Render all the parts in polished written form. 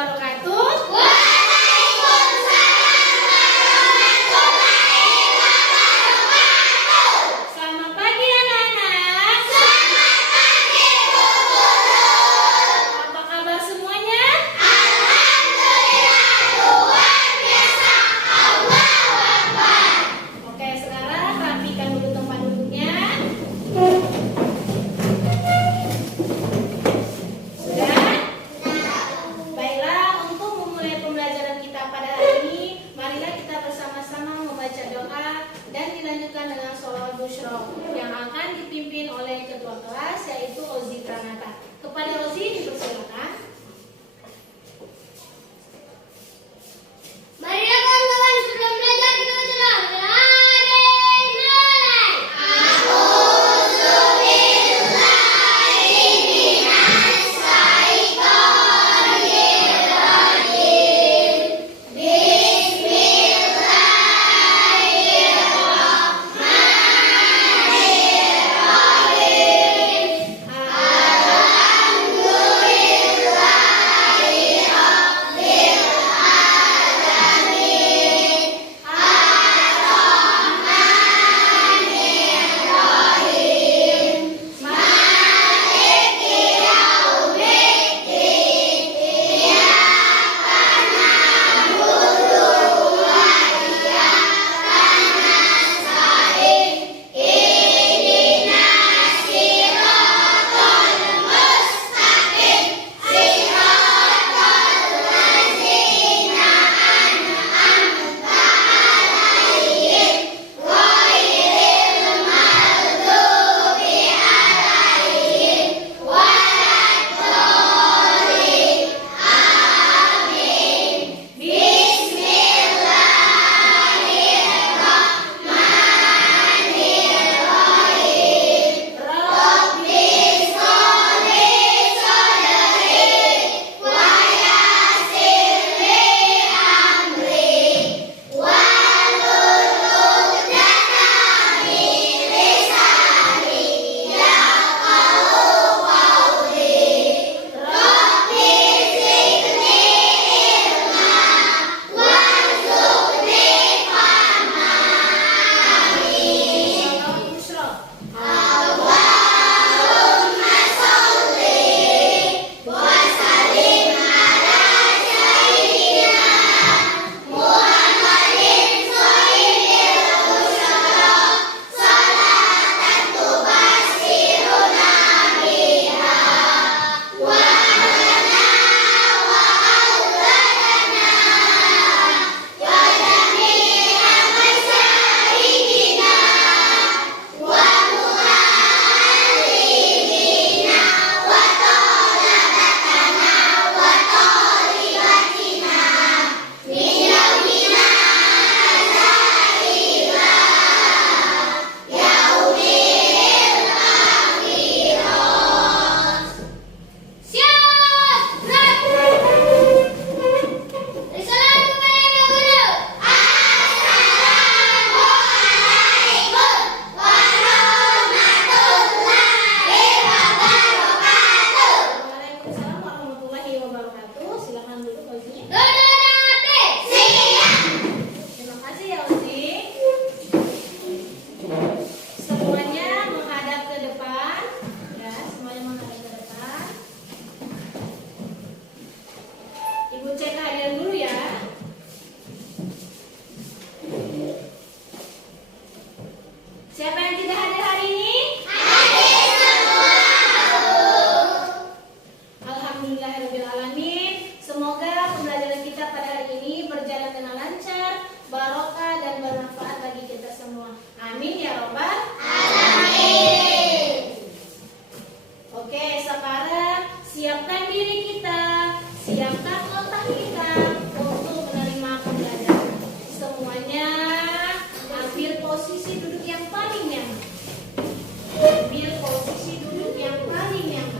wabarakatuh. Selamat pagi anak-anak. Selamat pagi Bu Guru. Apa kabar semuanya? Alhamdulillah luar biasa. Allahu Akbar. Oke, sekarang rapikan dulu tempat duduknya. Sudah? Baiklah, untuk memulai pembelajaran kita pada hari ini, marilah kita bersama-sama membaca doa dan dilanjutkan dengan sholawat busyra yang akan dipimpin oleh ketua kelas, yaitu Ozi Pranata. Kepada Ozi dipersilakan. Marilah kawan-kawan sebelum belajar kita berdoa. Mari mulai. A'udzubillahi minas syaitonir rajim. Bismillahirrahmanirrahim. Sholawat busyra. Allahumma sholli wa sallim ala sayyidina Muhammadin sayyidil busyara salatan tubashiruna biha wa ahlana wa auladana wa jami'a masyayikina wa mu'allimina wa talabatana wa talibatina min yaumina hadza ila yaumil akhirat. Siap, gerak. Risalah kepada Ibu Guru. Assalamualaikum warahmatullahi wabarakatuh. Waalaikumsalam warahmatullahi wabarakatuh. Silakan duduk Ozi. Duduk rapi. Siap. Terima kasih ya Ozi. Semuanya menghadap ke depan. Ya, semuanya menghadap ke depan. Ibu cek kehadiran dulu ya. Siapa yang tidak hadir hari ini? Hadir semua. Alhamdulillahirrahmanirrahim. Semoga pembelajaran kita pada hari ini berjalan dengan lancar, barokah dan bermanfaat bagi kita semua. Amin ya robbal. Amin. Oke, sekarang siapkan diri kita, siapkan otak kita untuk menerima pembelajaran. Semuanya ambil posisi duduk yang paling nyaman. Ambil posisi duduk yang paling nyaman.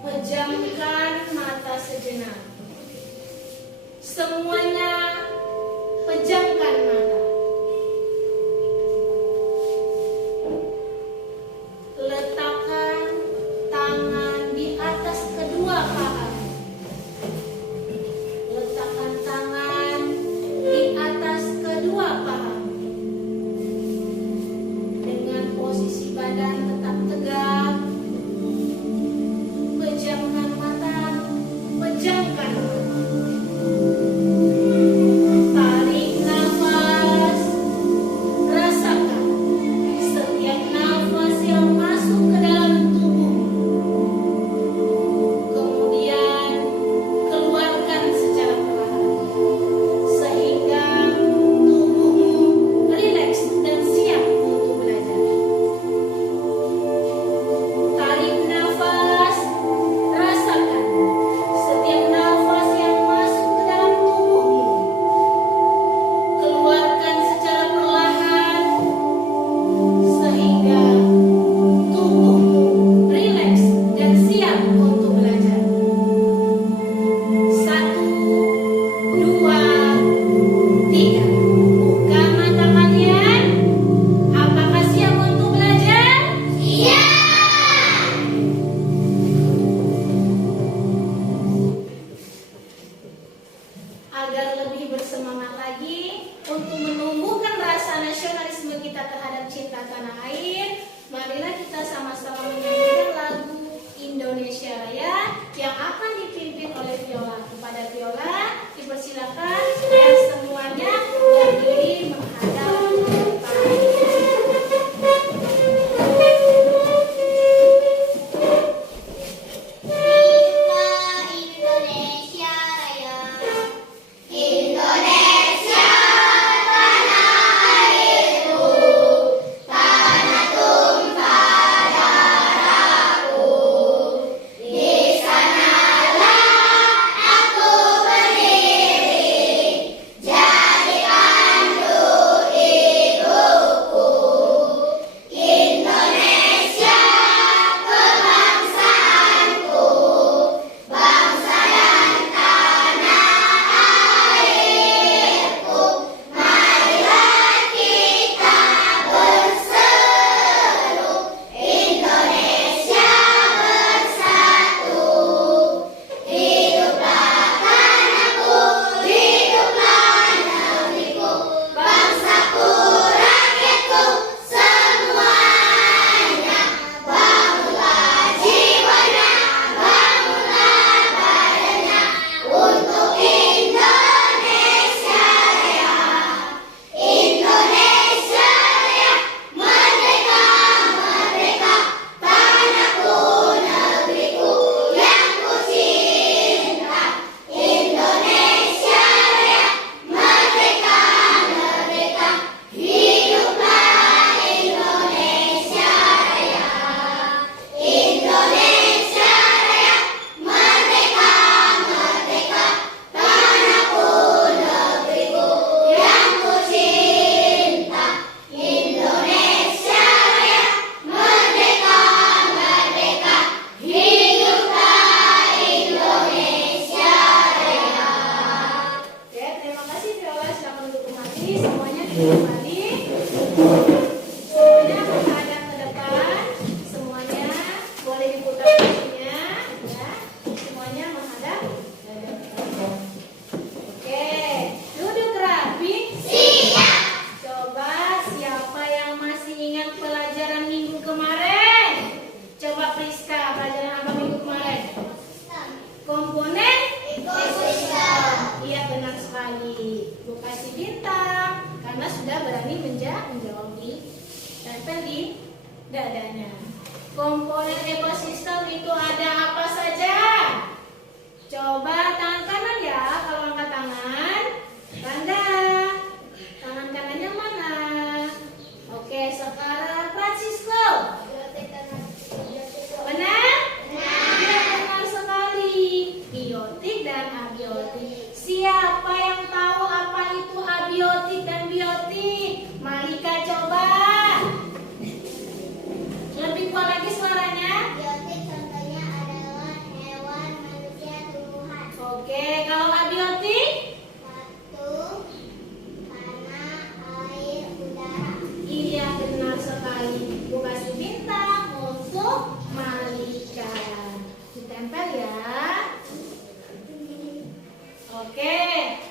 Pejamkan mata sejenak. Semuanya pejamkan mata. semangat lagi untuk menumbuhkan rasa nasionalisme kita terhadap cinta tanah air. Marilah kita sama-sama menyanyikan lagu Indonesia Raya yang akan dipimpin oleh Viola. Kepada Viola dipersilakan dan semuanya berdiri menghadap ke depan. Indonesia Raya, Indonesia tanah airku, tanah tumpah darahku. Di sanalah aku berdiri, jadi pandu hidupku. Indonesia kebangsaanku, bangsa dan tanah airku. Marilah kita berseru, Indonesia bersatu. Hiduplah tanahku, hiduplah negeriku, bangsaku, rakyatku, semuanya. Bangunlah jiwanya, bangunlah badannya, untuk Indonesia Raya. Indonesia Raya, merdeka, merdeka, tanahku, negeriku yang ku cinta. Indonesia Raya, merdeka, merdeka, hiduplah Indonesia Raya. Indonesia Raya, merdeka, merdeka, tanahku, negeriku yang ku cinta. Indonesia Raya, merdeka, merdeka, hiduplah Indonesia Raya. Oke, terima kasih Viola. Silakan duduk kembali. Semuanya duduk kembali. Semuanya menghadap ke depan. Semuanya boleh diputar bajunya. Ya, semuanya menghadap ke depan. Oke, duduk rapi. Siap. Coba siapa yang masih ingat pelajaran minggu kemarin? Coba Priska, pelajaran apa minggu kemarin? Komponen Ekosistem. Iya, benar sekali. Bu kasih bintang karena sudah berani menjawab di tempel di dadanya. Komponen ekosistem itu ada apa saja? Coba tangan kanan ya, kalau angkat tangan. Tanda. Tangan kanannya mana? Oke, sekarang Francisco. Benar? Iya, benar sekali. Biotik dan abiotik. Siapa yang tahu apa itu abiotik dan biotik? Malika coba. Lebih kuat lagi suaranya. Biotik contohnya adalah hewan, manusia, tumbuhan. Oke, kalau abiotik? Satu, tanah, air, udara. Iya, benar sekali. Bu kasih bintang untuk Malika. Ditempel ya. Oke,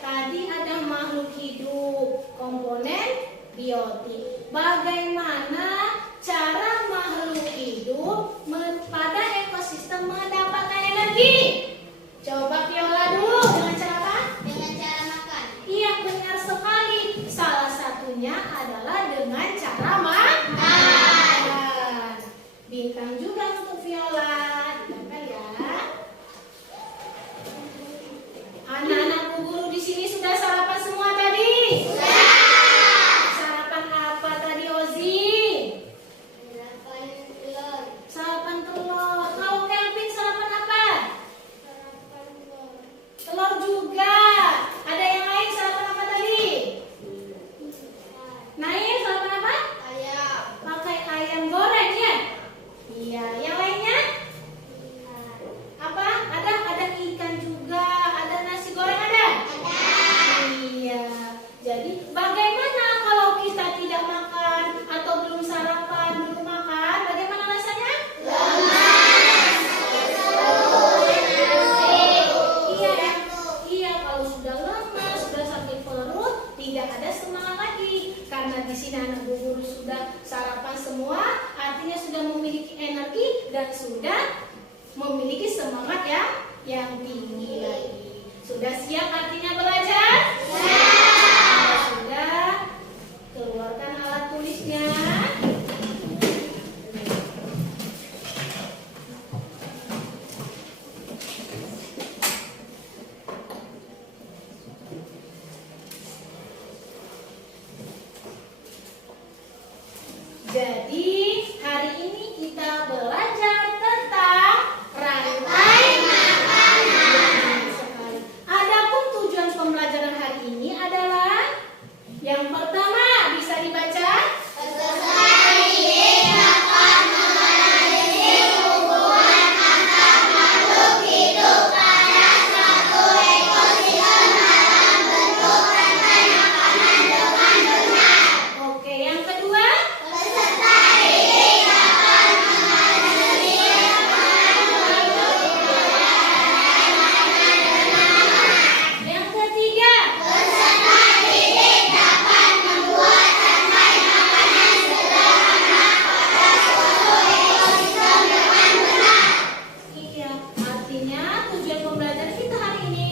tadi ada makhluk hidup, komponen biotik. Bagaimana cara makhluk hidup pada ekosistem mendapatkan energi? Coba Viola dulu, dengan cara apa? Dengan cara makan. Iya, benar sekali. Salah satunya adalah dengan cara makan. Bintang juga untuk Viola. Ditempel ya. Anak-anak guru di sini sudah sarapan semua tadi? Sarapan apa tadi, Ozi? Sarapan telur. Sarapan telur. Kalau Kelvin sarapan apa? dan sudah memiliki semangat yang tinggi lagi. Sudah siap artinya belajar? Kalau sudah, keluarkan alat tulisnya. Jadi hari ini kita belajar tentang rantai makanan. Adapun tujuan pembelajaran hari ini adalah yang pertama, bisa dibaca? Oke, yang kedua? Yang ketiga? Iya, artinya tujuan pembelajaran kita hari ini,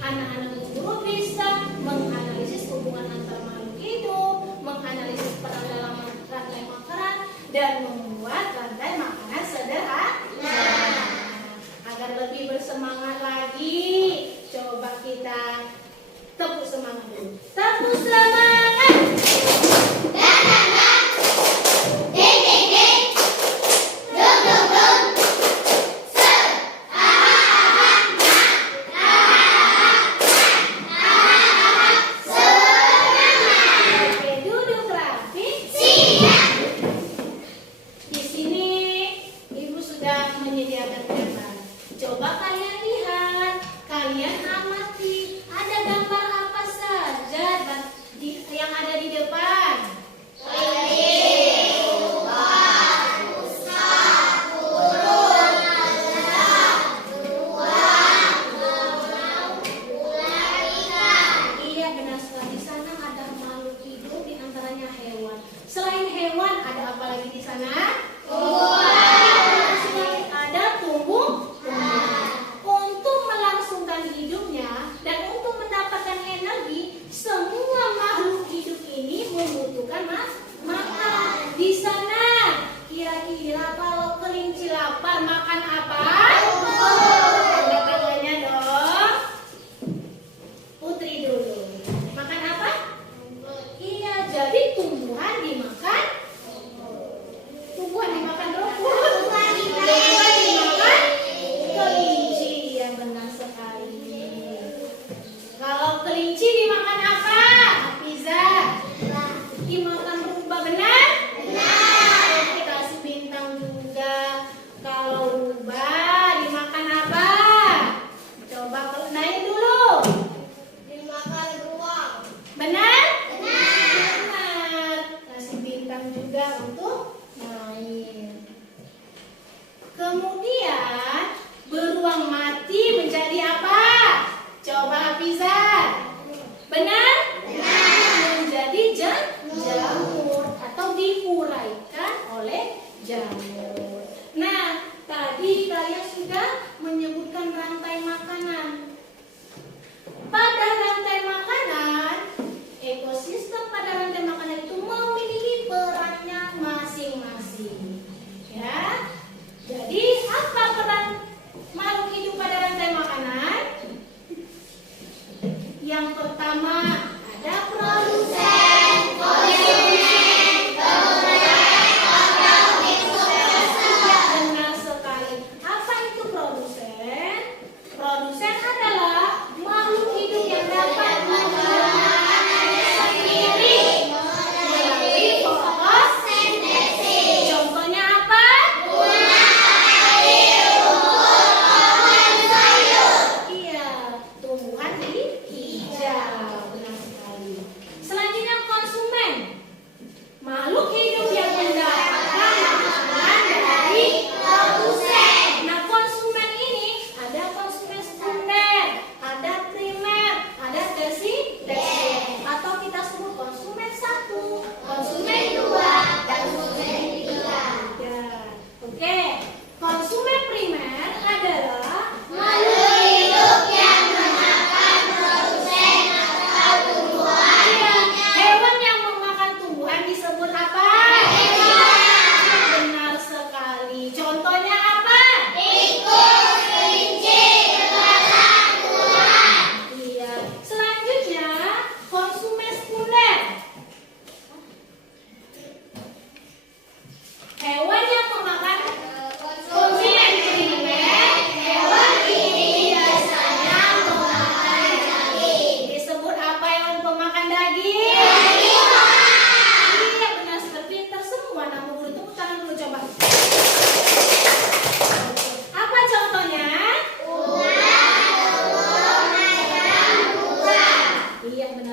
anak-anak guru bisa menganalisis hubungan antar makhluk hidup, menganalisis peran dalam rantai makanan, dan membuat rantai makanan sederhana. Agar lebih bersemangat lagi, coba kita tepuk semangat dulu. Tepuk semangat! Oke, duduk rapi. Di sini Ibu sudah menyediakan gambar. Coba kalian lihat, kalian amati, ada gambar apa saja yang ada di depan? Iya, benar sekali. Di sana ada makhluk hidup, di antaranya hewan. Selain hewan, ada apa lagi di sana? Ada tumbuhan. Untuk melangsungkan hidupnya dan untuk mendapatkan energi, semua makhluk hidup ini membutuhkan makan. Di sana, kira-kira kalau kelinci lapar makan apa? Tanya dong. Putri dulu. Makan apa? Iya, jadi tumbuhan dimakan. Tumbuhan dimakan rumput. Tumbuhan dimakan kelinci. Yang benar sekali. Kalau kelinci dimakan apa? Hafiza. Dimakan rubah, benar? Benar. Oke, kasih bintang juga. Kalau rubah dimakan apa? Coba naik dulu. Benar? Benar. Kasih bintang juga untuk main. Kemudian beruang mati menjadi apa? Coba Hafizah. Benar? Benar. Menjadi jamur atau diuraikan oleh jamur. Nah, tadi kalian sudah menyebutkan rantai makanan. Pada rantai makanan, ekosistem pada rantai makanan itu memiliki perannya masing-masing. Ya. Jadi, apa peran makhluk hidup pada rantai makanan? Yang pertama, ada produsen, benar sekali. Apa itu produsen? Produsen adalah makhluk hidup yang dapat menghasilkan sendiri melalui fotosintesis. Contohnya apa? Iya, tumbuhan hijau. Benar sekali. Selanjutnya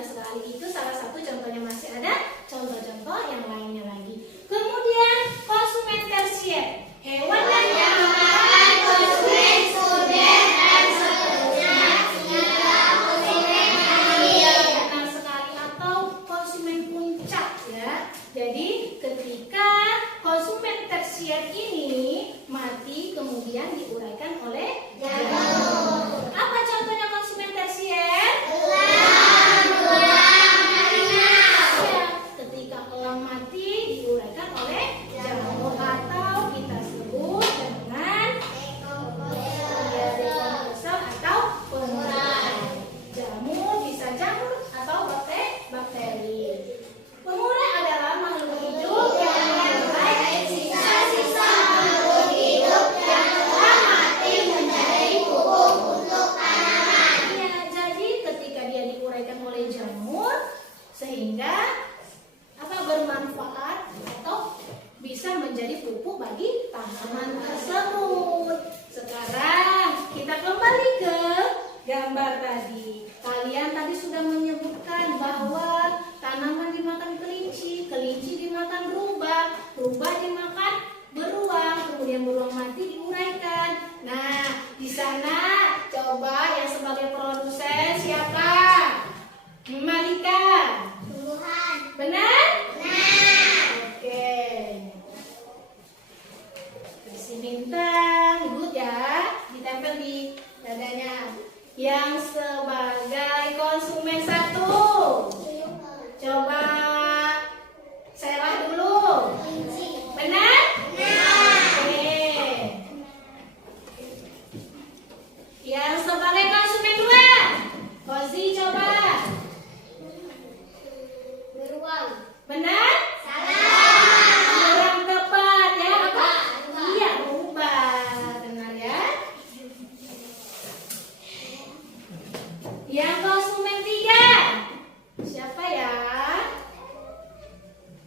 sekali. Itu salah satu contohnya, masih ada contoh-contoh yang lainnya lagi. Kemudian konsumen tersier, hewan dan tanaman, konsumen sekunder dan seterusnya hingga konsumen akhir. Benar sekali, atau konsumen puncak ya. Jadi ketika konsumen tersier ini mati kemudian diuraikan oleh jamur. Apa contohnya konsumen tersier? Ketika elang mati diuraikan oleh jamur, atau kita sebut dengan dekomposer atau pengurai. Jamur bisa jamur atau bakteri. Pengurai adalah makhluk hidup yang mengurai sisa-sisa makhluk hidup yang telah mati menjadi pupuk untuk tanaman. Ya, jadi ketika dia diuraikan oleh jamur sehingga bermanfaat atau bisa menjadi pupuk bagi tanaman tersebut. Sekarang kita kembali ke gambar tadi. Kalian tadi sudah menyebutkan bahwa tanaman dimakan kelinci, kelinci dimakan rubah, rubah dimakan beruang, kemudian beruang mati diuraikan. Nah, di sana coba yang sebagai produsen siapa? Malika. Tumbuhan. Benar? Oke. Kasih bintang, good ya, ditempel di dadanya. Yang sebagai konsumen satu, coba selah dulu. Benar? Oke. Yang sebagai konsumen dua, Kozi coba. Beruang. Benar? Kurang tepat ya. Apa? Iya, rubah. Benar ya. Yang konsumen tiga, siapa ya?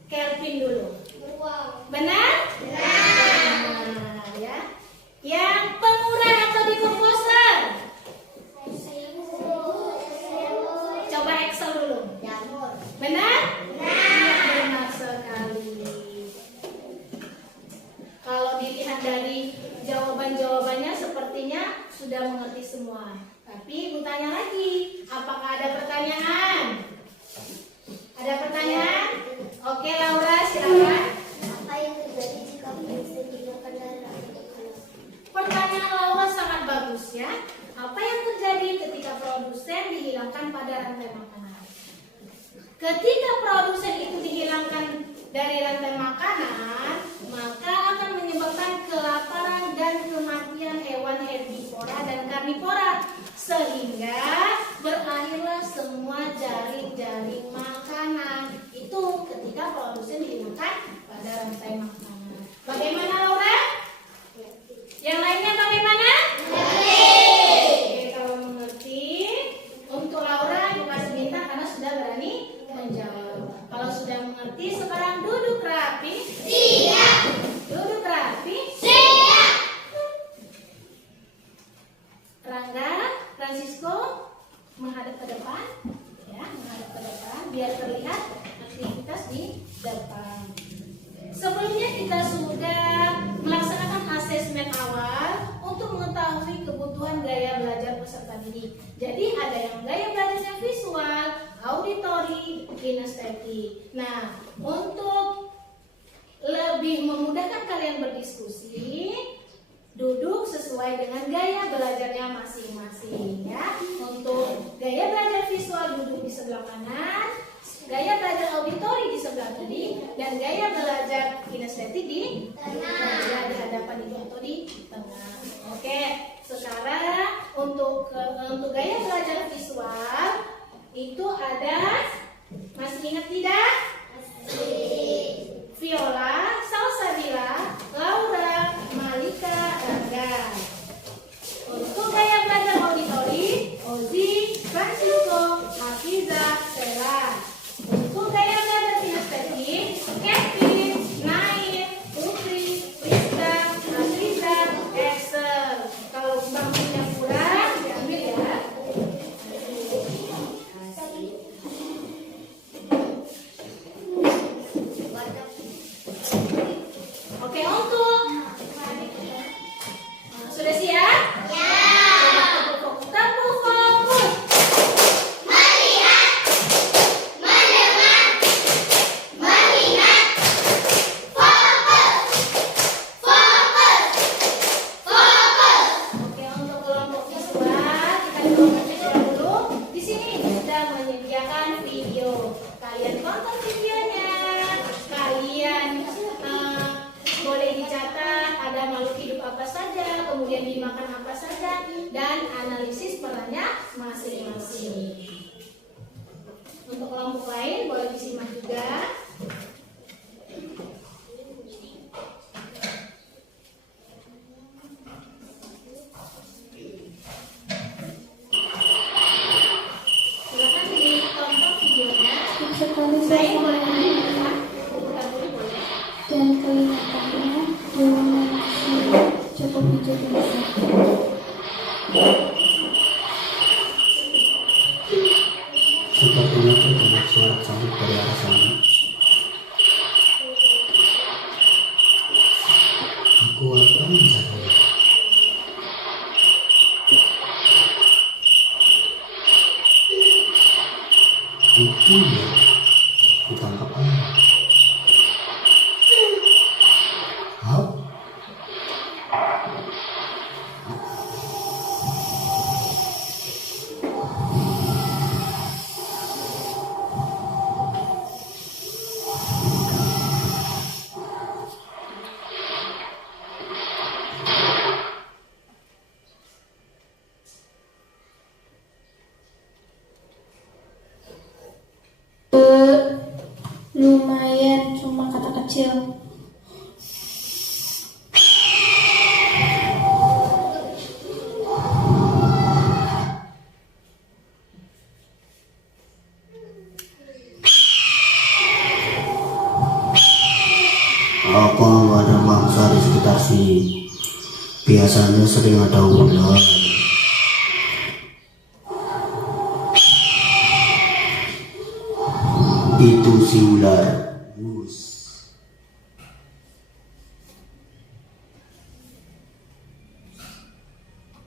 Kelvin dulu. Beruang. Benar? Benar ya. Yang pengurai atau dekomposer, coba Excel dulu. Jamur. Benar? Benar sekali. Kalau dilihat dari jawaban-jawabannya sepertinya sudah mengerti semua. Tapi Ibu tanya lagi, apakah ada pertanyaan? Ada pertanyaan? Oke Laura, silakan. Apa yang terjadi jika produsen digunakan dari rantai makanan? Pertanyaan Laura sangat bagus ya. Apa yang terjadi ketika produsen dihilangkan pada rantai makanan? Ketika produsen itu dihilangkan dari rantai makanan, maka akan menyebabkan kelaparan dan kematian hewan herbivora dan karnivora, sehingga berakhirlah semua jaring-jaring makanan. Itu ketika produsen dihilangkan pada rantai makanan. Bagaimana Laura? Yang lainnya bagaimana? Oke, kalau mengerti, untuk Laura Ibu kasih bintang karena sudah berani menjawab. Kalau sudah mengerti, sekarang duduk rapi. Siap. Duduk rapi. Siap. Rangga, Francisco, menghadap ke depan. Ya, menghadap ke depan biar terlihat aktivitas di depan. Sebelumnya kita sudah melaksanakan asesmen awal untuk mengetahui kebutuhan gaya belajar peserta didik. Jadi ada yang gaya belajarnya visual, auditori, kinestetik. Nah, untuk lebih memudahkan kalian berdiskusi, duduk sesuai dengan gaya belajarnya masing-masing ya. Untuk gaya belajar visual duduk di sebelah kanan, gaya belajar auditori di sebelah kiri, dan gaya belajar kinestetik di tengah, di hadapan itu atau di tengah. Oke, sekarang untuk gaya belajar visual itu ada, masih ingat tidak? Viola, Salsabila, Laura, Malika, Rangga. Untuk gaya belajar auditori, Ozi, Francisco, Hafiza, Stella. Untuk gaya belajar kinestetik, Kevin, Nair, Putri, Rizka, Aziza, Excel. Kalau bangkunya kurang, diambil ya. saja, kemudian dimakan apa saja, dan analisis perannya masing-masing. Untuk kelompok lain boleh disimak juga. Silakan ditonton videonya. Sekali Saya saya boleh menunjukkan, putar dulu boleh. dan kelihatannya dominasi cukup menjadi besar. Sepertinya terdengar suara cambuk dari arah sana. Aku akan mencarinya. Itu dia. Ditangkap aja. Hah? Lumayan, cuma kata kecil. Apa nggak ada mangsa di sekitar sini? Biasanya sering ada ular. Itu si ular. Wus.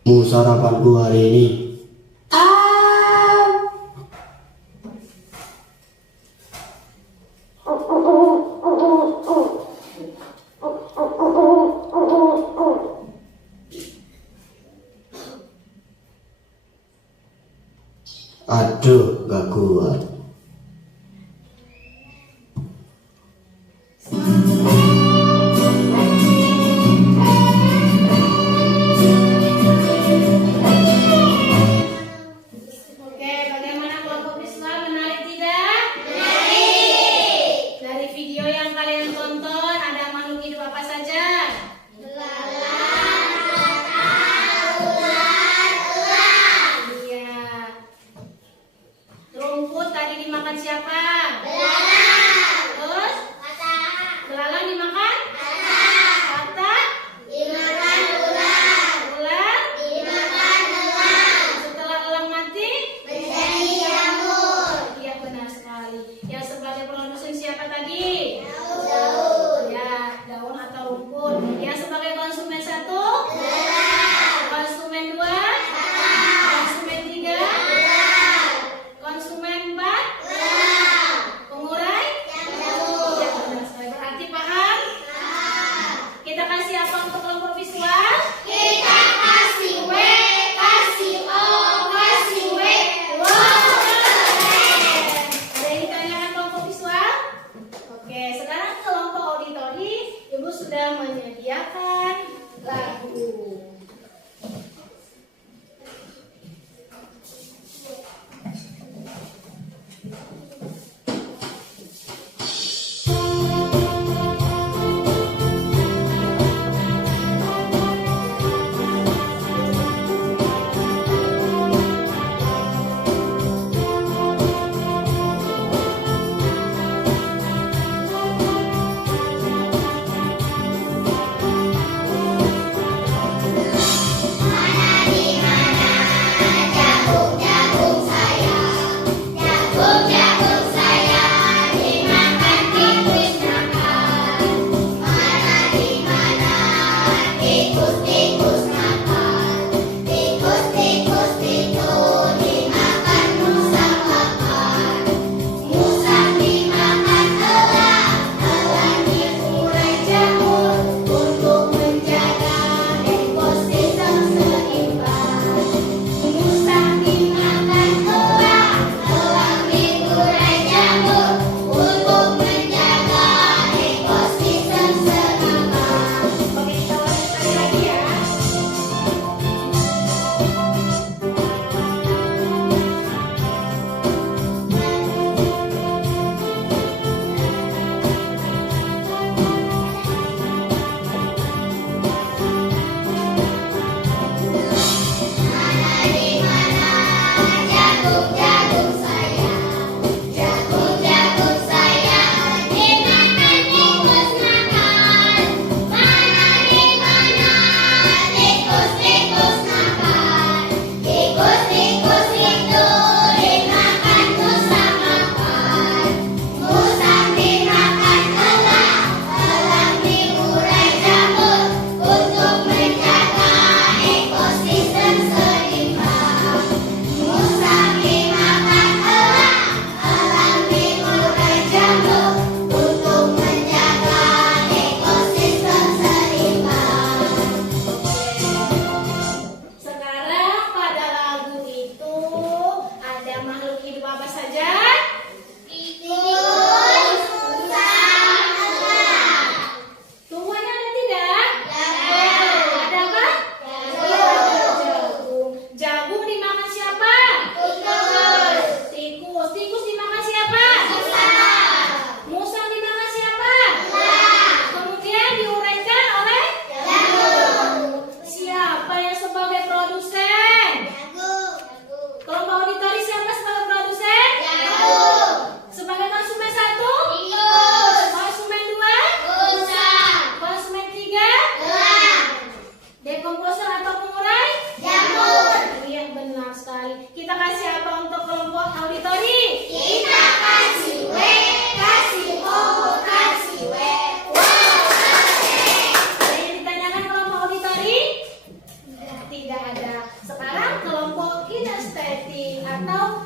Mau sarapanku hari ini. Aduh, gak kuat. Oke, bagaimana kelompok siswa? Menarik tidak? Menarik. Dari video yang kalian tonton, ada makhluk hidup apa saja? Iya. Rumput tadi dimakan siapa? Terus? Belalang dimakan? Katak? Ular? Setelah elang mati? Iya, benar sekali. Yang sebagai produsen siapa tadi? Ya, daun atau rumput. Yang sebagai konsumen satu? Konsumen dua? Konsumen tiga? Konsumen empat? Pengurang?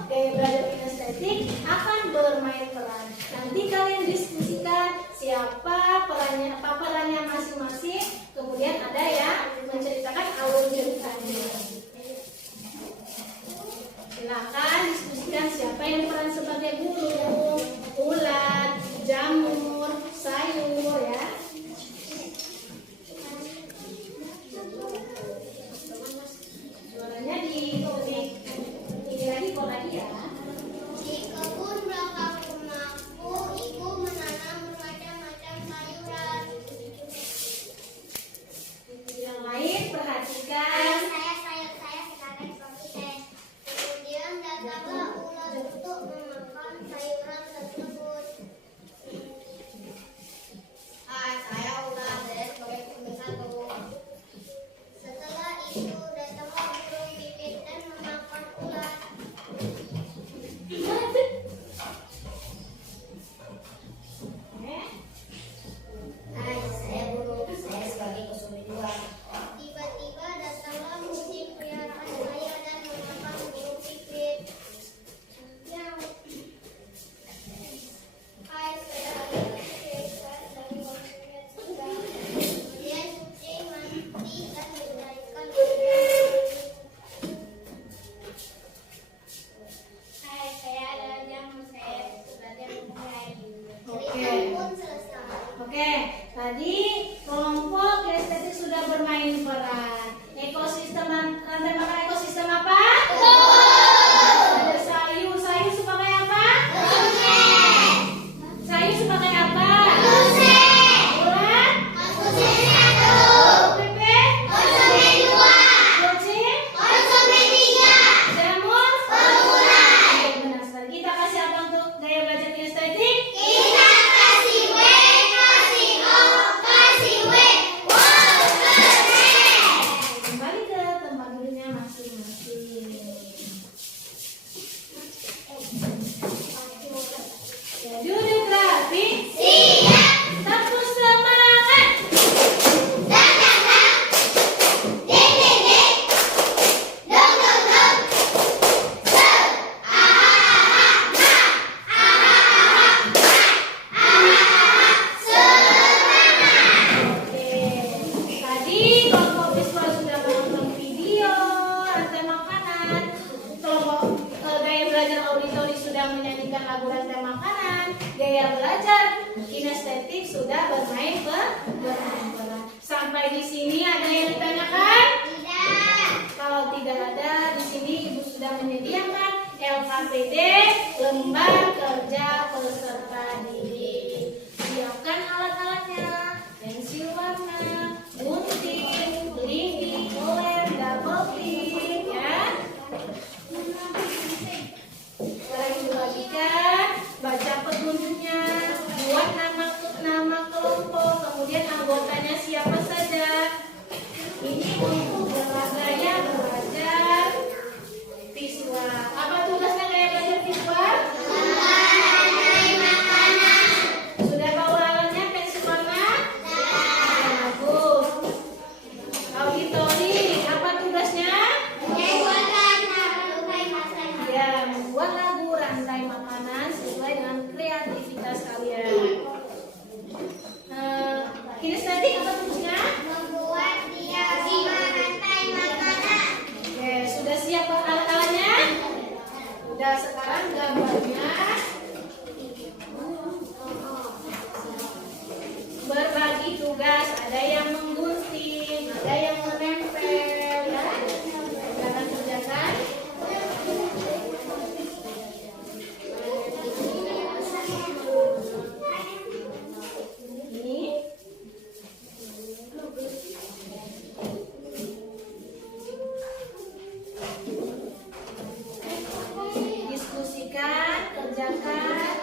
gaya belajar kinestetik akan bermain peran. Nanti kalian diskusikan siapa perannya masing-masing, kemudian ada yang menceritakan alur ceritanya. Silakan diskusikan siapa yang peran sebagai burung, ulat, jamur, sayur ya. Suaranya di ini lagi kok lagi ya. Di kebun belakang rumahku, ibu menanam bermacam-macam sayuran. Yang lain perhatikan. Saya sekarang proses. Kemudian datanglah ular untuk memakan sayuran tersebut. Saya ular sebagai pembesar tubuh. Setelah itu datanglah burung pipit dan memakan ular. Saya burung, saya sebagai kesulitan. Tiba-tiba datanglah kucing peliharaan saya dan memakan burung pipit. Kemudian kucing mati dan dilarikan saya dan yang saya belajar memulai. Cerita pun selesai. Oke, tadi kelompok kinestetik sudah bermain peran. Ekosistem rantai makan ekosistem apa? Ada sayur. Sayur sebagai apa? Sayur sebagai apa? Ulat? Pipit? Kucing? Jamur? Oke, benar sekali. Kita kasih apa untuk gaya belajar kinestetik? Kembali ke tempat duduknya masing-masing. Ya, duduk rapi. Tepuk semangat. Oke, tadi kelompok visual sudah menonton video rantai makanan. Kelompok gaya belajar auditori sudah menyanyikan lagu rantai makanan. Gaya belajar kinestetik sudah bermain peran. Sampai di sini ada yang ditanyakan? Kalau tidak ada, di sini Ibu sudah menyediakan LKPD, lembar kerja peserta didik. Siapkan alat-alatnya, pensil warna, gunting, lidi, lem, double tip, ya. Sekarang Ibu bagikan, baca petunjuknya, buat nama kelompok, kemudian anggotanya siapa saja. Ini untuk gaya belajar visual. Apa tugasnya gaya belajar visual? Sudah bawa alatnya, pensil warna? Bagus. Auditori, apa tugasnya? Ya, membuat lagu rantai makanan sesuai dengan kreativitas kalian. Kinestetik apa tugasnya? Oke, sudah siap alat-alatnya? Sudah, sekarang gambarnya. Berbagi tugas, ada yang menggunting, ada yang menempel, ya. Kerjakan. Ini. Diskusikan, kerjakan.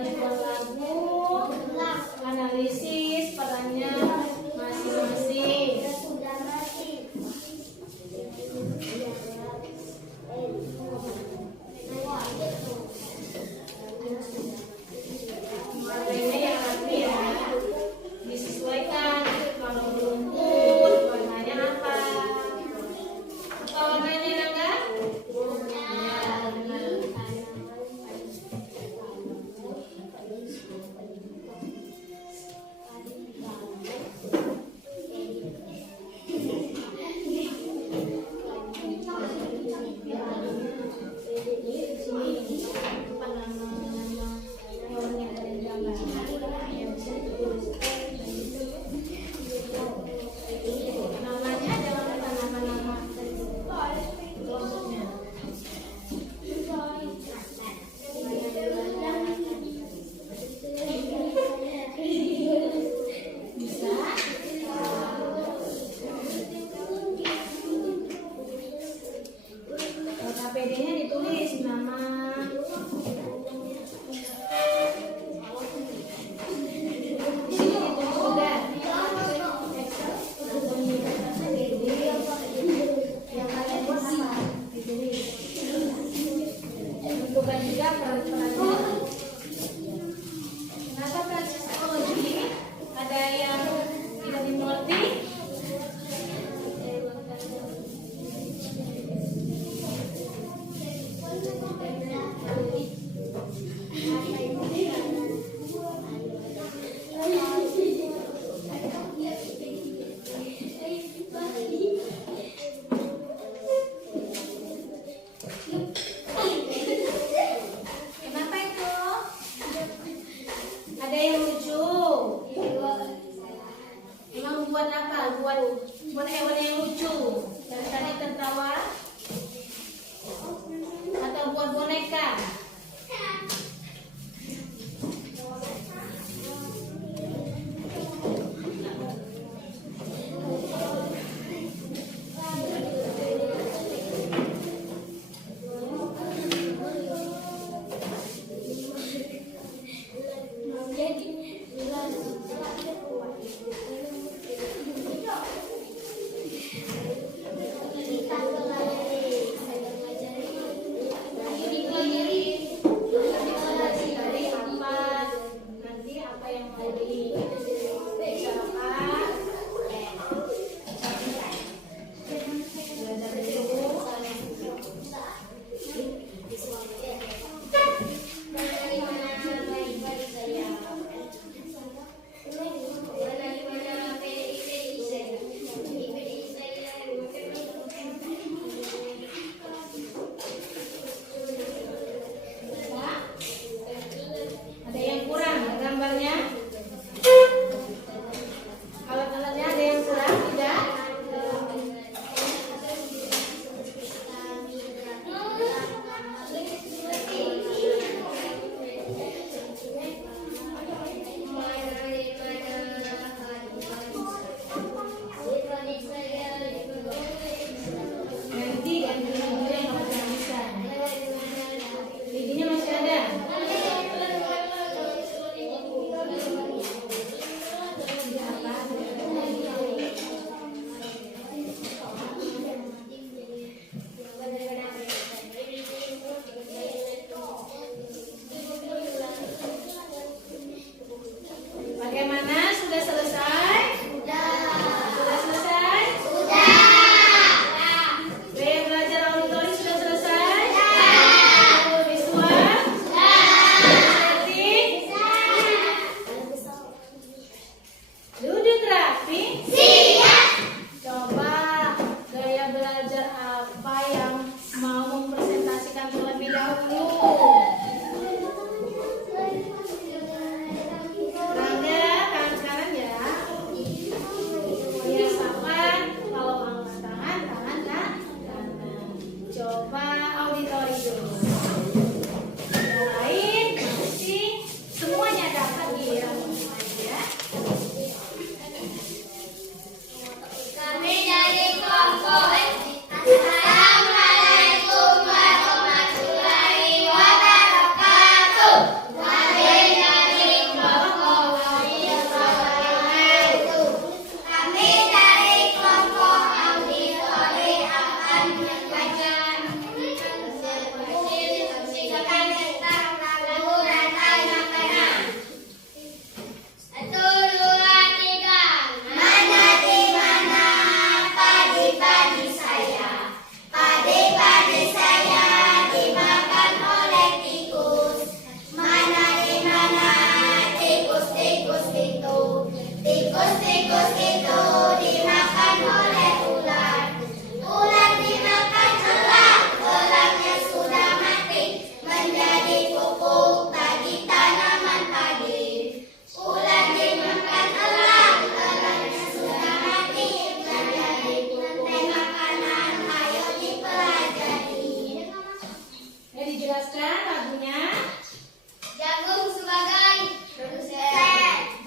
ribuan lagu, analisis perannya masing-masing. Warnanya yang rapi ya, disesuaikan. Kalau rumput warnanya apa? Apa warnanya Nangga? Namanya jangan lupa nama-nama kelompoknya. Bisa? KPD-nya ditulis nama. Di sini ditulis juga. Yang kalian bisa ditulis. Tentukan juga peran-perannya. Kenapa peran psikologi ada yang tidak dimengerti? Kenapa itu? Ada yang lucu. Emang buat apa? Buat hewan yang lucu. Yang tadi tertawa? Atau buat boneka?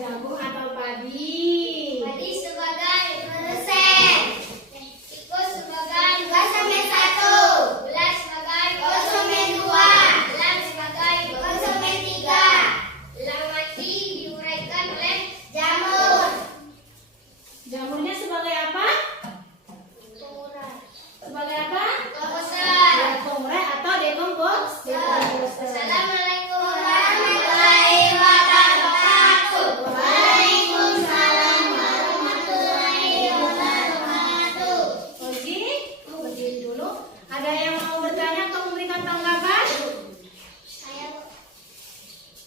Jagung atau padi? Padi sebagai persen. Tikus sebagai 2/1. Bulan sebagai 2/2. Elang sebagai 2/3. Elang mati diuraikan oleh jamur. Jamurnya sebagai apa? Pengurai. Sebagai apa? Komposter. Ya, pengurai atau dekomposer. Assalamualaikum warahmatullahi wabarakatuh. Waalaikumsalam warahmatullahi wabarakatuh. Oke, berdiri dulu. Ada yang mau bertanya atau memberikan tanggapan? Saya Bu.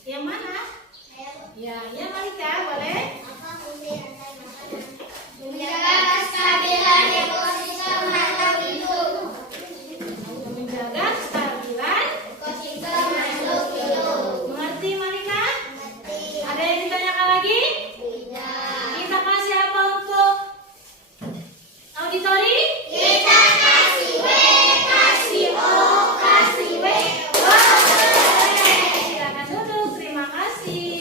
Yang mana? Saya Bu. Ya, ya Malika, boleh? Apa fungsi rantai makanan? Menjaga kestabilan ekosistem makhluk hidup. Menjaga kestabilan. Ekosistem makhluk hidup. Mengerti Malika? Mengerti? Ada yang ditanyakan lagi? Tidak. Kita kasih apa untuk auditori? Kita kasih W, kasih O, kasih W. Silakan duduk, terima kasih.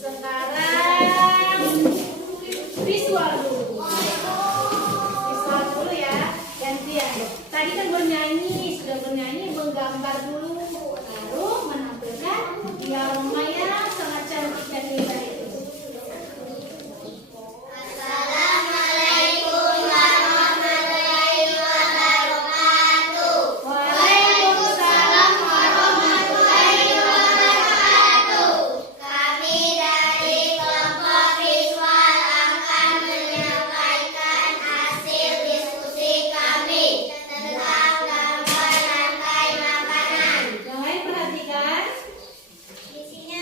Sekarang visual dulu. Visual dulu ya, gantian. Tadi kan bernyanyi, sudah bernyanyi, menggambar dulu, lalu menampilkan dialognya yang sangat cantik dan indah itu. Assalamualaikum warahmatullahi wabarakatuh. Waalaikumsalam warahmatullahi wabarakatuh. Kami dari kelompok visual akan menyampaikan hasil diskusi kami tentang gambar rantai makanan. Yang lain perhatikan. Isinya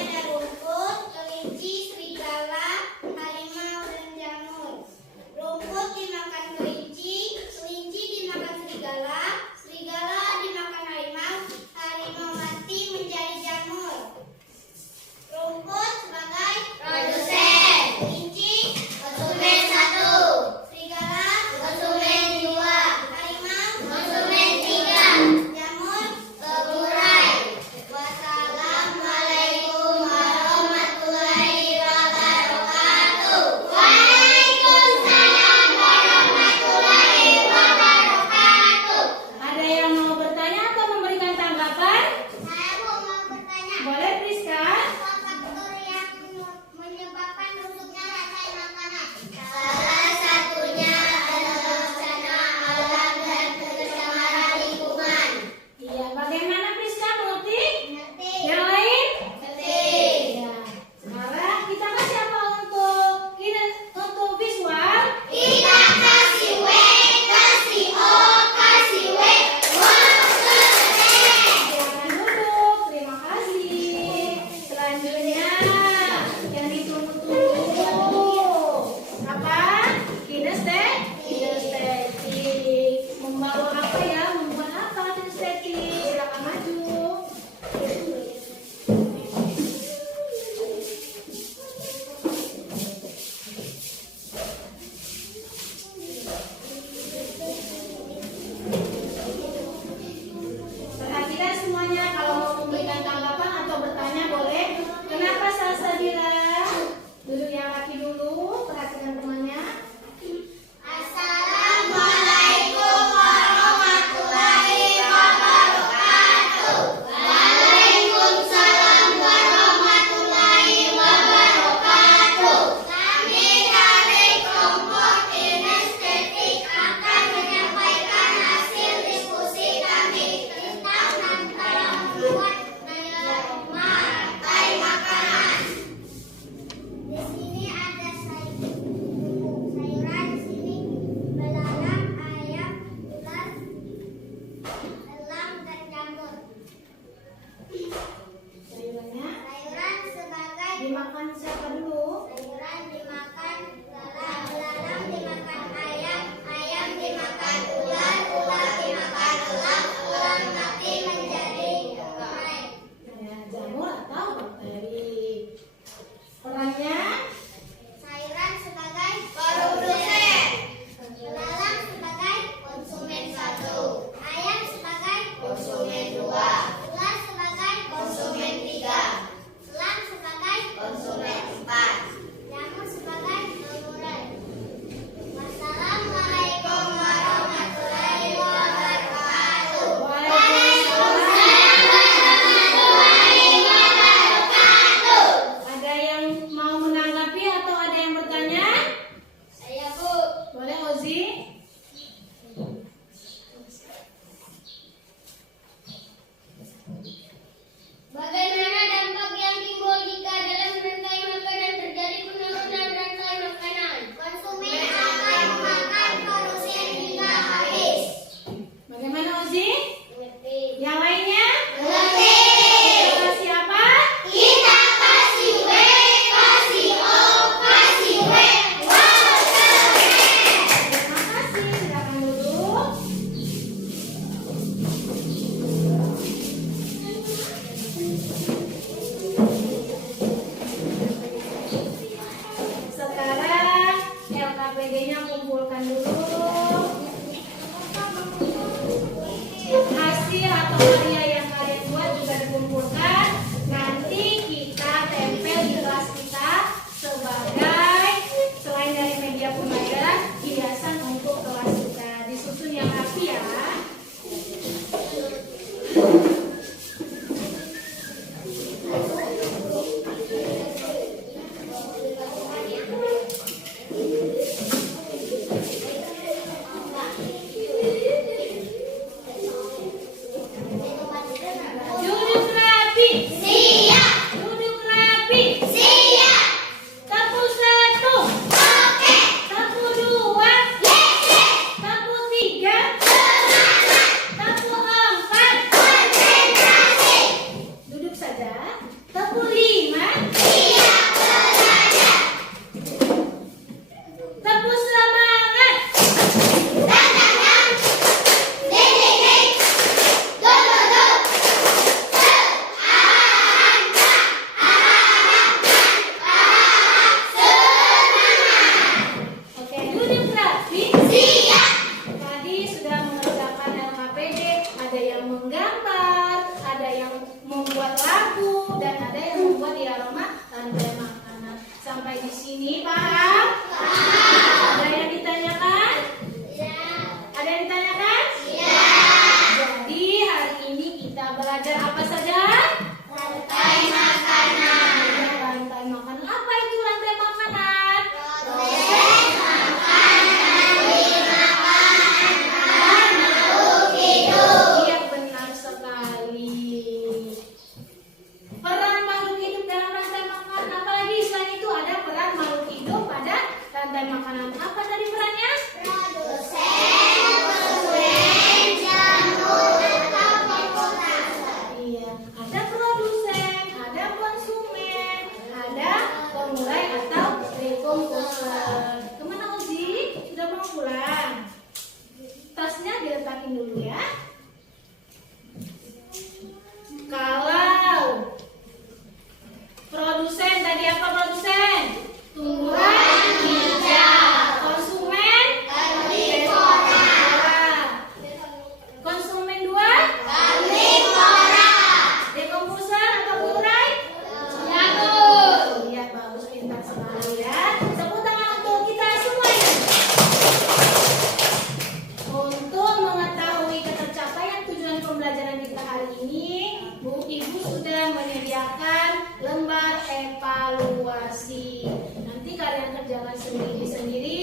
menyediakan lembar evaluasi. Nanti kalian kerjakan sendiri-sendiri,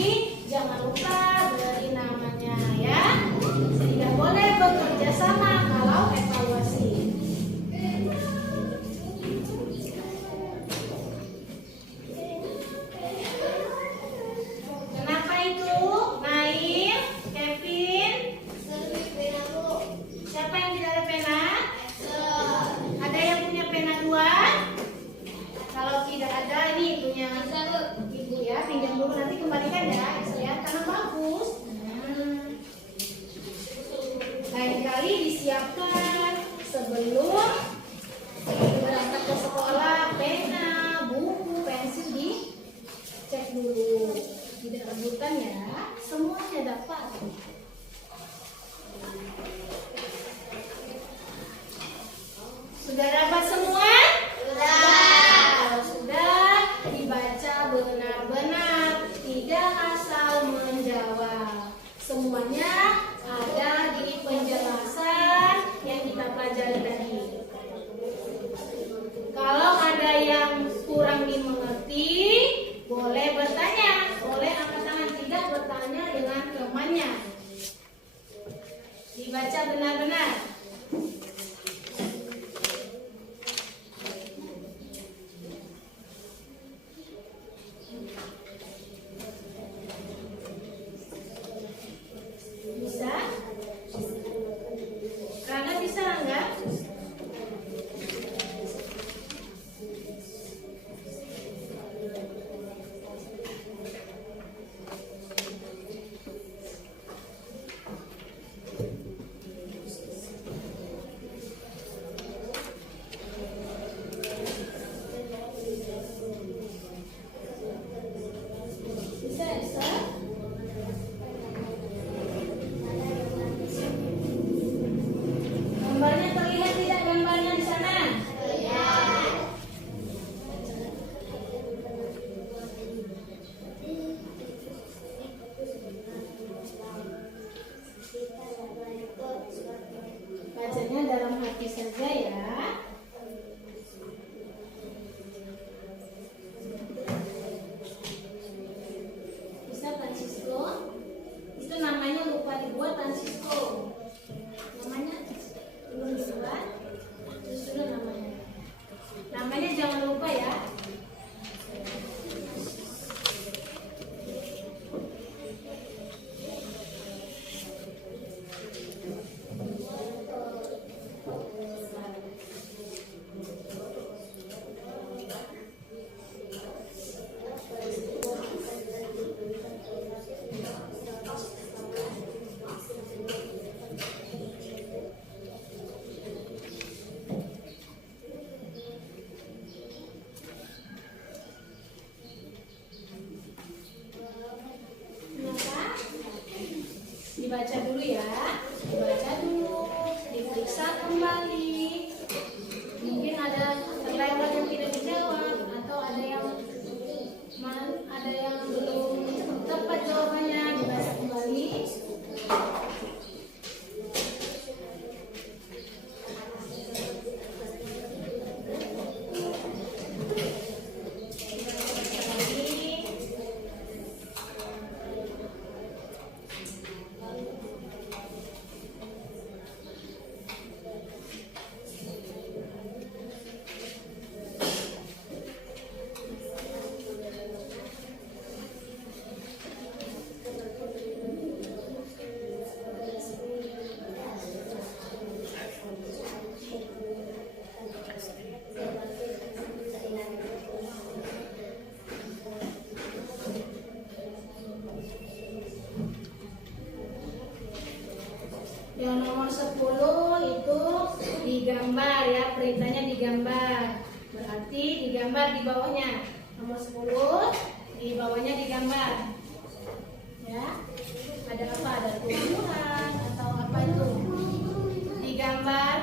jangan lupa beri namanya ya. Tidak boleh bekerja sama kalau evaluasi. Kenapa itu? Naim, Kevin, siapa yang tidak ada pena? Ada yang punya pena 2? Kalau tidak ada, ini punya ibu ya, pinjam dulu, nanti kembalikan ya, lihat karena bagus. Lain kali disiapkan sebelum berangkat ke sekolah, pena, buku, pensil dicek dulu. Tidak rebutan ya, semuanya dapat. Sudah dapat semua? Kalau sudah, dibaca benar-benar, tidak asal menjawab. Semuanya ada di penjelasan yang kita pelajari tadi. Kalau ada yang kurang dimengerti, boleh bertanya, boleh angkat tangan, tidak bertanya dengan temannya. Dibaca benar-benar. Bisa? Rangga bisa, Rangga? Bisa, bisa. Gambarnya terlihat tidak gambarnya di sana? Bacanya dalam hati saja ya. Bisa Francisco? Itu namanya lupa dibuat Francisco. Namanya belum dibuat, terus sudah namanya. Namanya jangan lupa ya. Kenapa? Dibaca dulu ya. Dibaca dulu, diperiksa kembali. Mungkin ada terlewat yang tidak dijawab atau ada yang belum tepat jawabannya, dibaca kembali. Yang nomor 10 itu digambar ya, perintahnya digambar. Berarti digambar di bawahnya. Nomor 10 di bawahnya digambar. Ya. Ada apa? Ada tumbuhan atau apa itu? Digambar.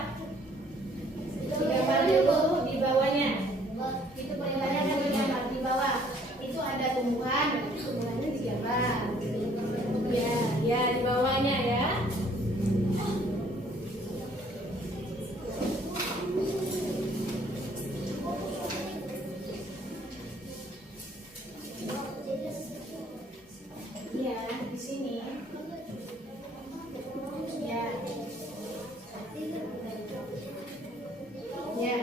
Digambar dulu di bawahnya. Itu perintahnya kan digambar di bawah. Itu ada tumbuhan, tumbuhannya digambar. Ya, ya di bawahnya ya. Ya.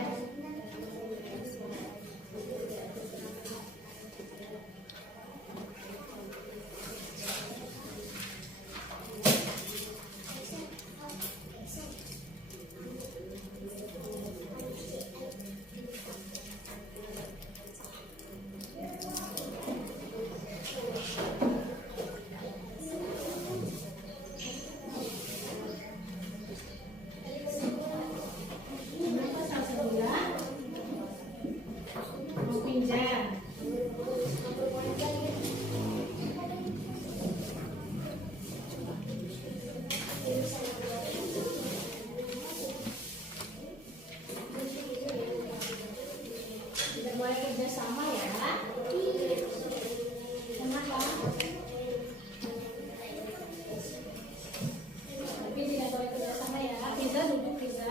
Kenapa salsa gula? Mau pinjam. Tidak boleh kerja sama ya. Kenapa? Tapi tidak boleh kerja sama ya. Pizza duduk pizza.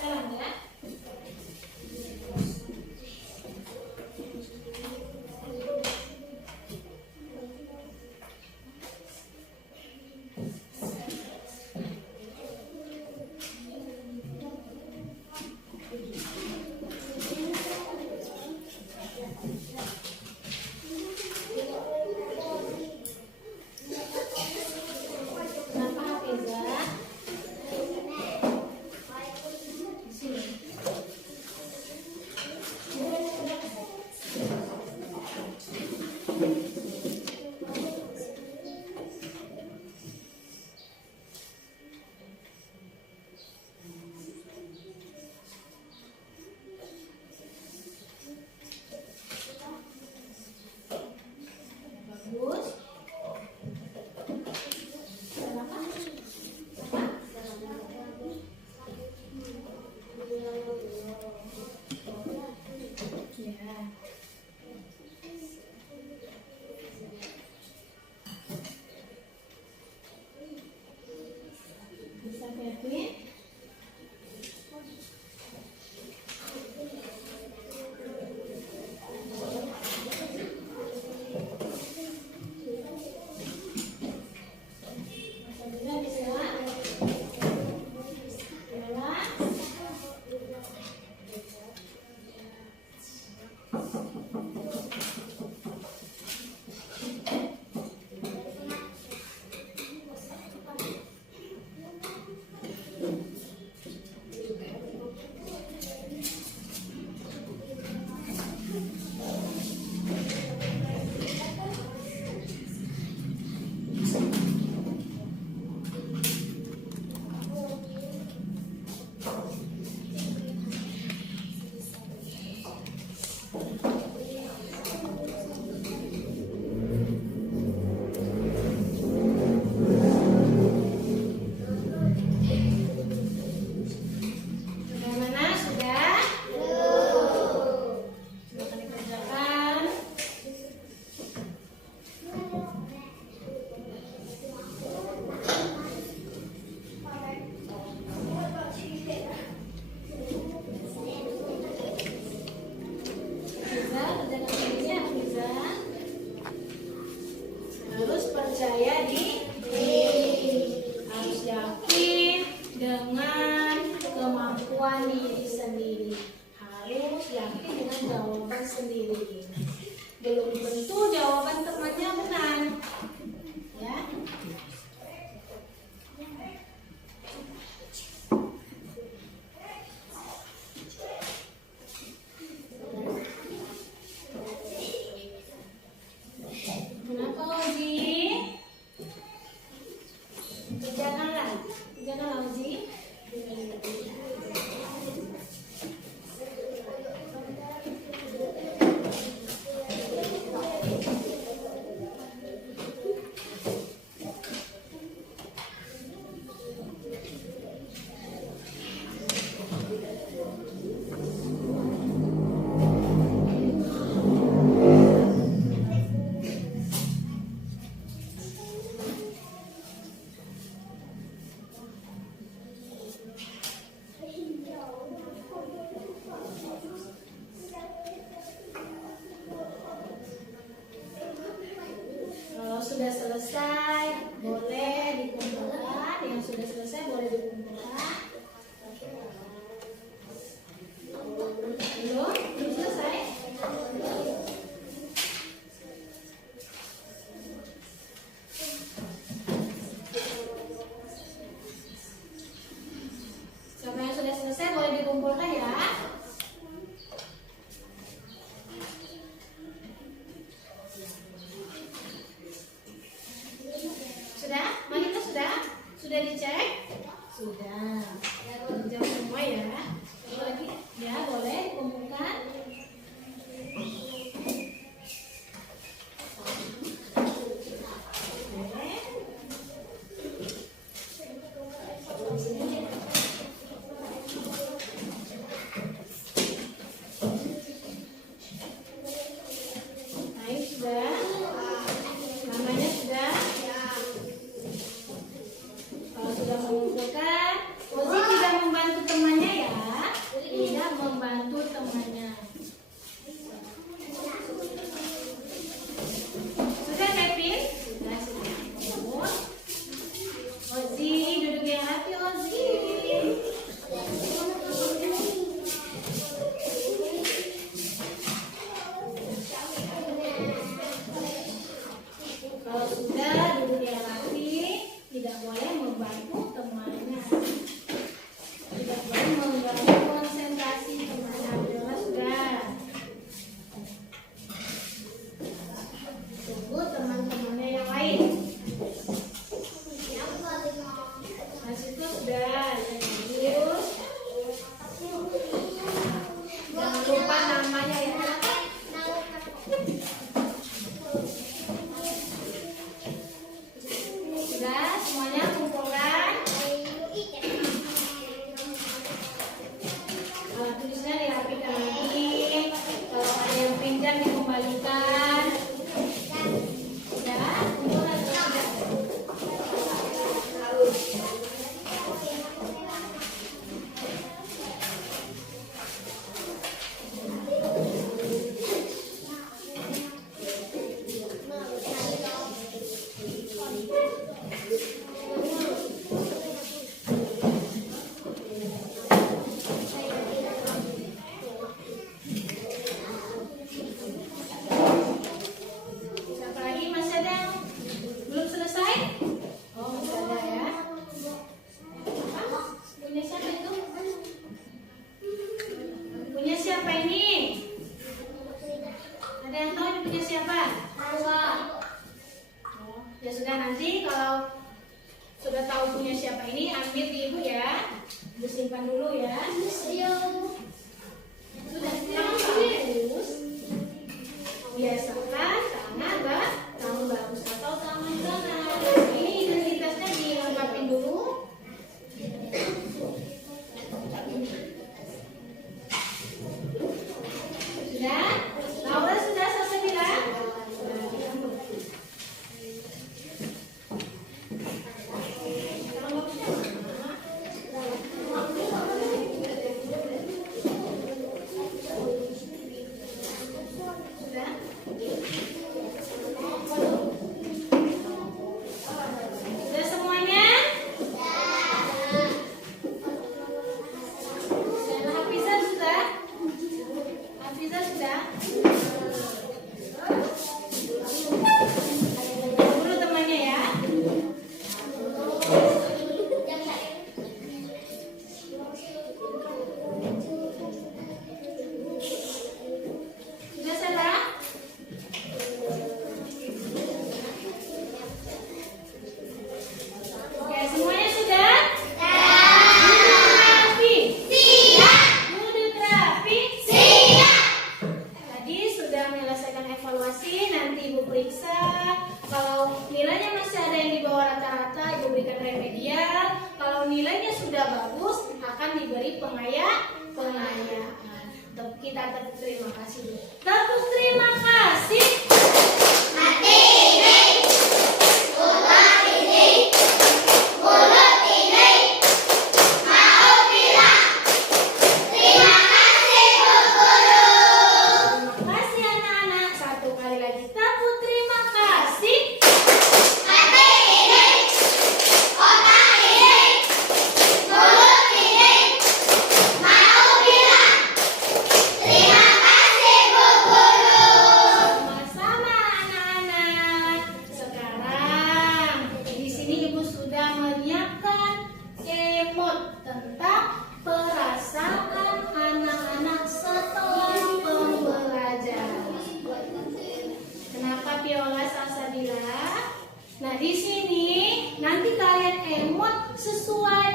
Salam ya. Kenapa pizza? Di sini. Bagus. Kenapa? Ya. Bisa Kevin? Bisa bisa. Bella? Bagaimana? Sudah? Silakan dikerjakan. Bisa kerjakan sendiri ya, bisa. Harus percaya diri. Harus yakin dengan kemampuan diri sendiri. Harus yakin dengan jawaban sendiri. Belum tentu jawaban temannya benar. Ya. Kenapa Ozi? Kerjakan lagi. dicek? Sudah. Jawab semua ya. Lagi ya, boleh dikumpulkan. Baik, sudah. Namanya sudah. Kalau sudah mengumpulkan, Ozi tidak membantu temannya ya. Tidak membantu temannya. Sudah Kevin? Sudah. Ozi, duduk yang rapi Ozi. Kalau sudah duduk yang rapi, tidak boleh membantu temannya. Tidak boleh mengganggu konsentrasi temannya. Sudah. Tunggu teman-temannya yang lain. Mas itu sudah. Terus. Jangan lupa namanya ya. Sudah, semuanya kumpulkan. Kalau tulisnya dirapikan lagi. Kalau ada yang pinjam dikembalikan. Sudah, kumpulkan sudah. Siapa lagi? Masih ada yang belum selesai? Oh, masih ada ya. Punya siapa itu? Punya siapa ini? Ada yang tahu ini punya siapa? Oh, ya sudah, nanti kalau sudah tahu punya siapa ini, ambil di ibu ya. Ibu simpan dulu ya. Sudah terus. Biasakan tangan bagus atau tangan kanan. Ini identitasnya dilengkapi dulu. Sudah? Laura sudah selesai bilang? Sudah? Sudah semuanya? Dan Hafizah sudah? Hafizah sudah? Dulu temannya ya. Sudah Sarah? Oke, semuanya sudah? Duduk rapi. Duduk rapi. Tadi sudah menyelesaikan evaluasi, nanti ibu periksa. Kalau nilainya masih ada yang di bawah rata-rata, ibu berikan remedial. Kalau nilainya sudah bagus, akan diberi pengayaan. Kita tepuk terima kasih dulu. Tepuk terima kasih. Terima kasih anak-anak. Satu kali lagi tepuk terima kasih. Terima kasih Bu Guru.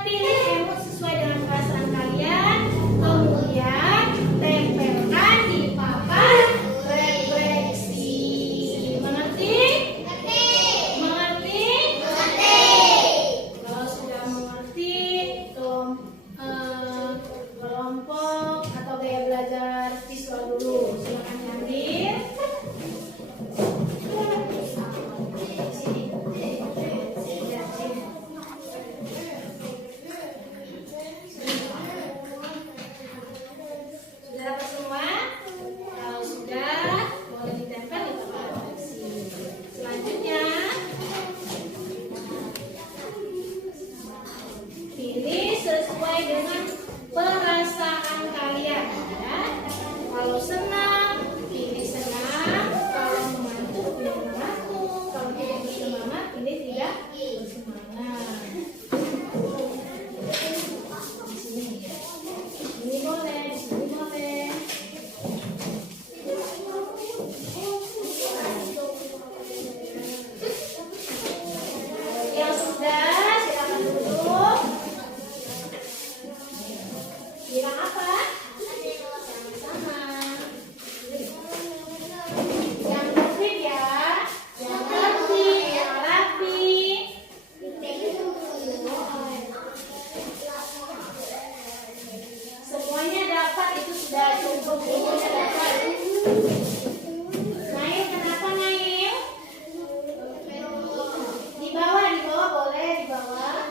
pilih emot sesuai dengan perasaan kalian, kemudian tempelkan di papan refleksi. Mengerti? Mengerti? Kalau sudah mengerti kelompok atau gaya belajar visual dulu, silakan diambil. Sudah dapat semua? Kalau sudah, boleh ditempel di papan refleksi. Selanjutnya, pilih sesuai dengan perasaan kalian. Ya. Kalau senang, pilih senang. Kalau mengantuk, pilih mengantuk. Kalau tidak bersemangat, pilih tidak bersemangat. Di sini, ini boleh, di sini boleh. Yang sudah, silakan duduk. Bilang apa? Sama. Yang tertib ya. Yang tertib, yang rapi. Semuanya dapat, itu sudah cukup. Semuanya dapat. Nail, kenapa Nail? Di bawah boleh, di bawah.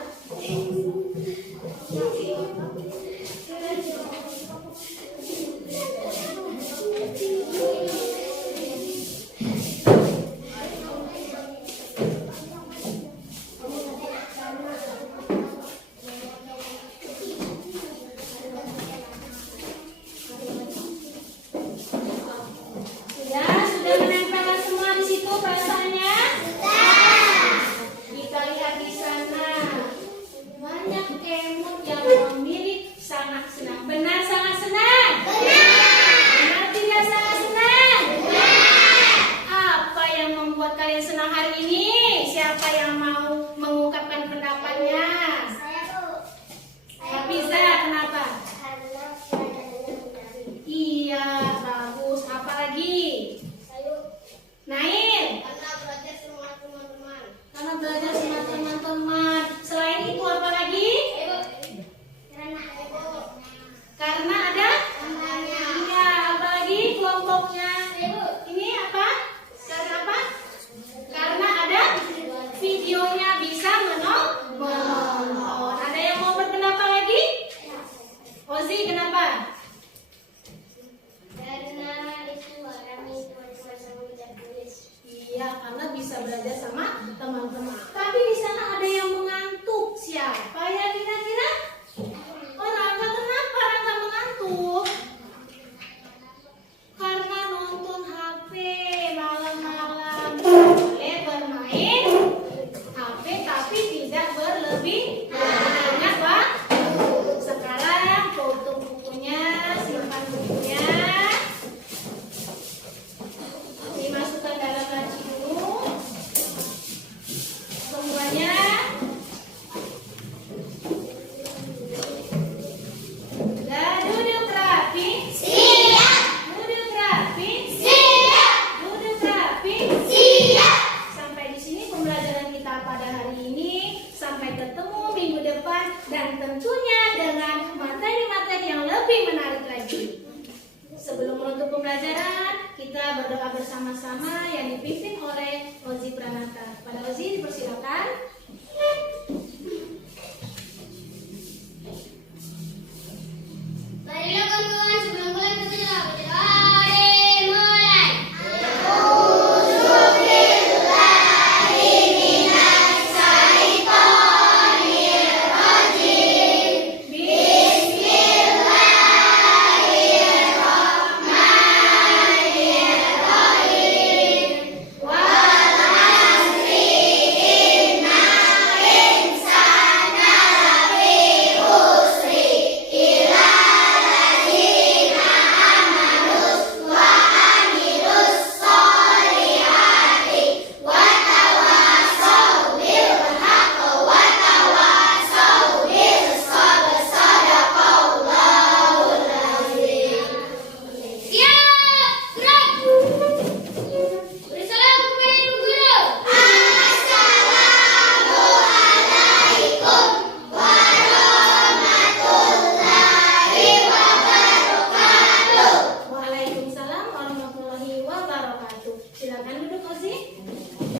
Sudah menempel semua di situ perasaannya? Kita lihat di sana. Banyak emot yang memilih sangat senang. Benar sangat senang? Benar tidak sangat senang? Apa yang membuat kalian senang hari ini? Siapa yang mau mengungkapkan pendapatnya? Hafiza, kenapa? Iya, bagus. Apa lagi? Nail? Karena belajar sama teman-teman. Selain itu apa lagi? Karena ada? Iya, apa lagi kelompoknya? Ini apa? Karena apa? Karena ada videonya, bisa menonton. Ada yang mau berpendapat lagi? Ozi, kenapa? Iya, karena bisa belajar sama teman-teman. Tapi di sana ada yang mengantuk. Siapa ya kira-kira? Oh, Rangga, kenapa Rangga mengantuk? Karena nonton HP malam-malam. Boleh bermain HP tapi tidak berlebih-lebihan. Pak. Sekarang tutup bukunya, simpan bukunya. Dimasukkan dalam laci dulu. Semuanya. Sudah duduk rapi. Siap. Duduk rapi. Siap. Duduk rapi. Siap. Sampai di sini pembelajaran kita pada hari ini. Sampai ketemu minggu depan dan tentunya dengan materi-materi yang lebih menarik lagi. Sebelum menutup pembelajaran, kita berdoa bersama-sama yang dipimpin oleh Ozi Pranata. Pada Ozi dipersilakan.